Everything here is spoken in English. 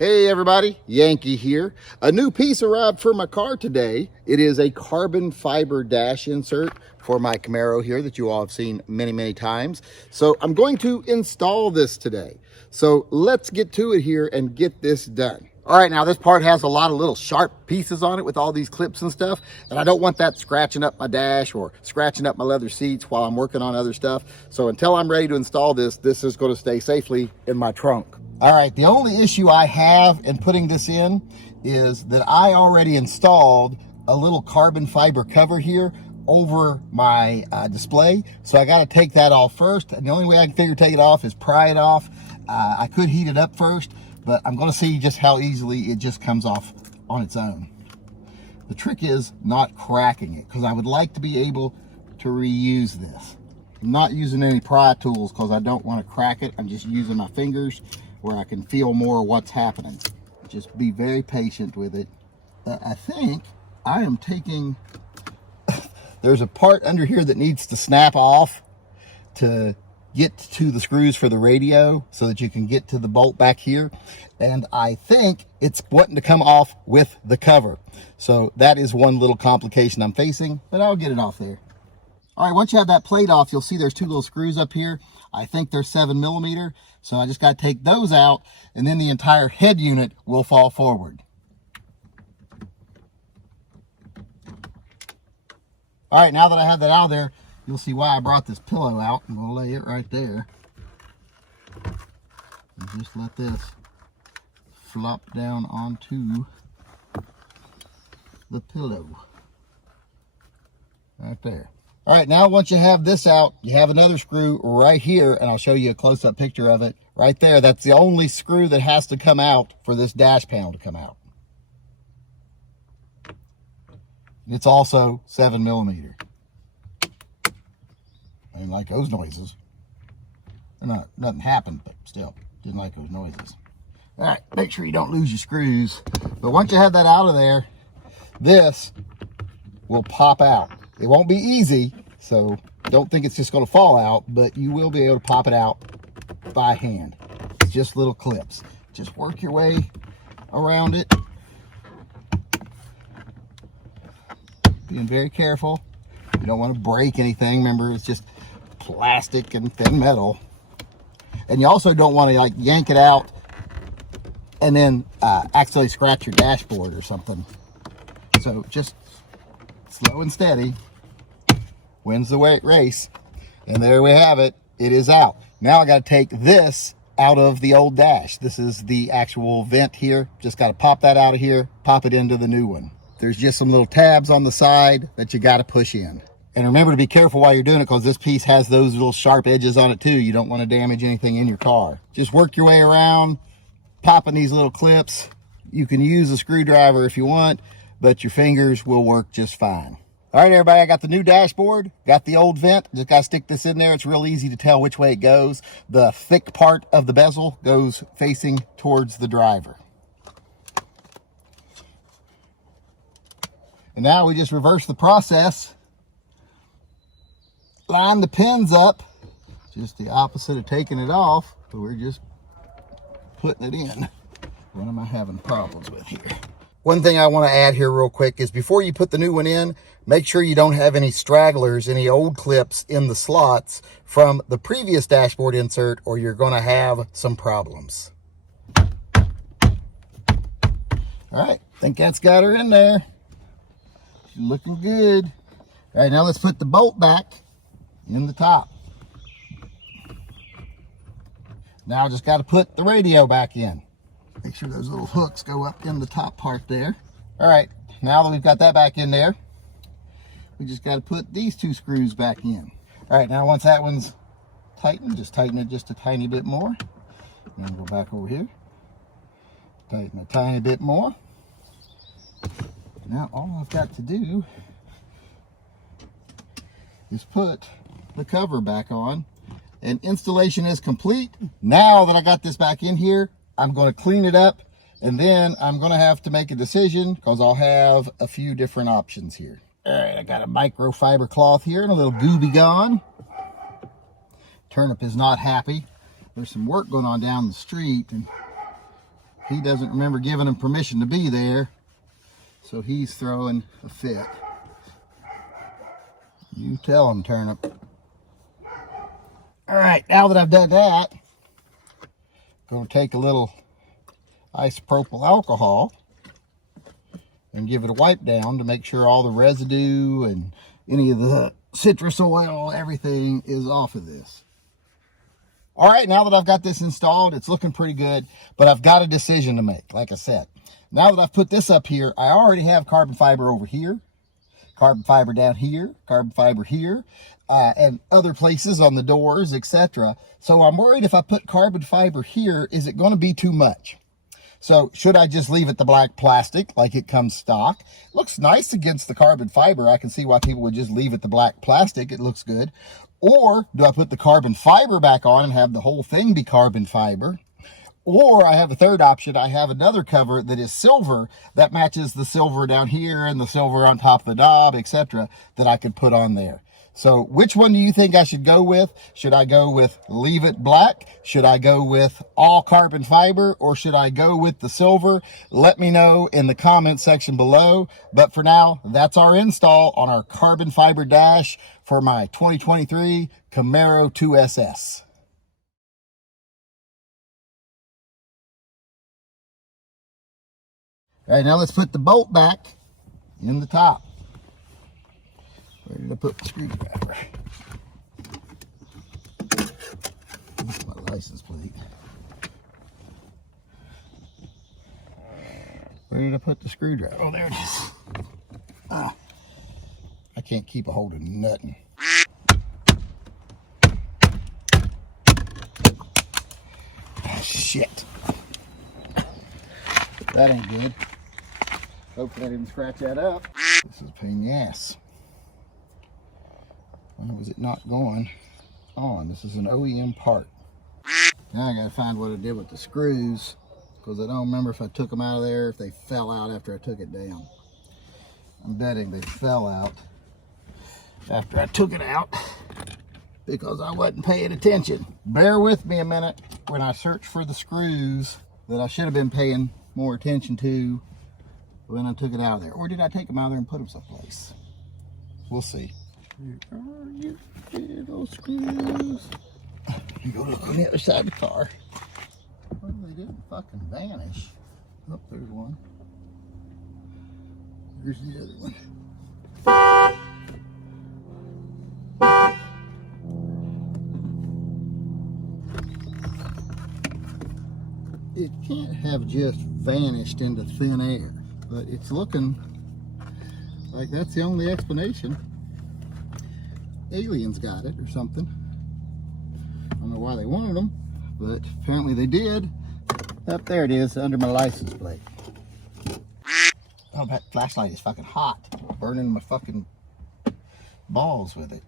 Hey everybody, Yankee here. A new piece arrived for my car today. It is a carbon fiber dash insert for my Camaro here that you all have seen many times. So I'm going to install this today. So let's get to it here and get this done. All right, now this part has a lot of little sharp pieces on it with all these clips and stuff, and I don't want that scratching up my dash or scratching up my leather seats while I'm working on other stuff. So until I'm ready to install this, this is going to stay safely in my trunk. All right, the only issue I have in putting this in is that I already installed a little carbon fiber cover here over my display. So I got to take that off first. And the only way I can figure to take it off is pry it off. I could heat it up first, but I'm going to see just how easily it just comes off on its own. The trick is not cracking it, because I would like to be able to reuse this. I'm not using any pry tools because I don't want to crack it. I'm just using my fingers where I can feel more what's happening. Just be very patient with it. I think I am taking, there's a part under here that needs to snap off to get to the screws for the radio so that you can get to the bolt back here. And I think it's wanting to come off with the cover. So that is one little complication I'm facing, but I'll get it off there. All right, once you have that plate off, you'll see there's two little screws up here. I think they're 7mm, so I just got to take those out, and then the entire head unit will fall forward. All right, now that I have that out of there, you'll see why I brought this pillow out. I'm gonna lay it right there. And just let this flop down onto the pillow. Right there. All right, now once you have this out, you have another screw right here, and I'll show you a close-up picture of it. Right there, that's the only screw that has to come out for this dash panel to come out. It's also 7mm. I didn't like those noises. Nothing happened, but still, didn't like those noises. All right, make sure you don't lose your screws. But once you have that out of there, this will pop out. It won't be easy, so don't think it's just going to fall out, but you will be able to pop it out by hand. It's just little clips. Just work your way around it. Being very careful. You don't want to break anything. Remember, it's just plastic and thin metal. And you also don't want to like yank it out and then accidentally scratch your dashboard or something. So just slow and steady wins the race. And there we have it. It is out. Now I got to take this out of the old dash. This is the actual vent here. Just got to pop that out of here, pop it into the new one. There's just some little tabs on the side that you got to push in. And remember to be careful while you're doing it, because this piece has those little sharp edges on it too. You don't want to damage anything in your car. Just work your way around, popping these little clips. You can use a screwdriver if you want, but your fingers will work just fine. All right, everybody, I got the new dashboard, got the old vent. Just got to stick this in there. It's real easy to tell which way it goes. The thick part of the bezel goes facing towards the driver. And now we just reverse the process. Line the pins up, just the opposite of taking it off. So we're just putting it in. What am I having problems with here? One thing I want to add here real quick is before you put the new one in, make sure you don't have any stragglers, any old clips in the slots from the previous dashboard insert, or you're going to have some problems. All right, think that's got her in there. She's looking good. All right, now let's put the bolt back in the top. Now I just got to put the radio back in. Make sure those little hooks go up in the top part there. All right, now that we've got that back in there, we just got to put these two screws back in. All right, now once that one's tightened, just tighten it just a tiny bit more. And then go back over here. Tighten a tiny bit more. Now all I've got to do is put the cover back on, and installation is complete. Now that I got this back in here, I'm going to clean it up, and then I'm going to have to make a decision because I'll have a few different options here. All right, I got a microfiber cloth here and a little Gooby Gone. Turnip is not happy. There's some work going on down the street, and he doesn't remember giving him permission to be there, so he's throwing a fit. You tell him, Turnip. All right, now that I've done that, I'm going to take a little isopropyl alcohol and give it a wipe down to make sure all the residue and any of the citrus oil, everything is off of this. All right, now that I've got this installed, it's looking pretty good, but I've got a decision to make, like I said. Now that I've put this up here, I already have carbon fiber over here, carbon fiber down here, carbon fiber here, and other places on the doors, etc. So I'm worried if I put carbon fiber here, is it going to be too much? So should I just leave it the black plastic like it comes stock? It looks nice against the carbon fiber. I can see why people would just leave it the black plastic. It looks good. Or do I put the carbon fiber back on and have the whole thing be carbon fiber? Or I have a third option. I have another cover that is silver that matches the silver down here and the silver on top of the knob, etc. that I could put on there. So which one do you think I should go with? Should I go with leave it black? Should I go with all carbon fiber? Or should I go with the silver? Let me know in the comment section below. But for now, that's our install on our carbon fiber dash for my 2023 Camaro 2SS. All right, now let's put the bolt back in the top. Where did I put the screwdriver? That's my license plate. Where did I put the screwdriver? Oh, there it is. I can't keep a hold of nothing. Oh, shit. That ain't good. Hopefully I didn't scratch that up. This is a pain in the ass. Why was it not going on? This is an OEM part. Now I gotta find what I did with the screws, because I don't remember if I took them out of there, if they fell out after I took it down. I'm betting they fell out after I took it out because I wasn't paying attention. Bear with me a minute when I search for the screws that I should have been paying more attention to when I took it out of there. Or did I take them out of there and put them someplace? We'll see. Where are you, little screws? You go look on the other side of the car. Well, they didn't fucking vanish. Oh, there's one. Here's the other one. It can't have just vanished into thin air, but it's looking like that's the only explanation. Aliens got it or something. I don't know why they wanted them, but apparently they did. Up there it is, under my license plate. Oh, that flashlight is fucking hot. Burning my fucking balls with it.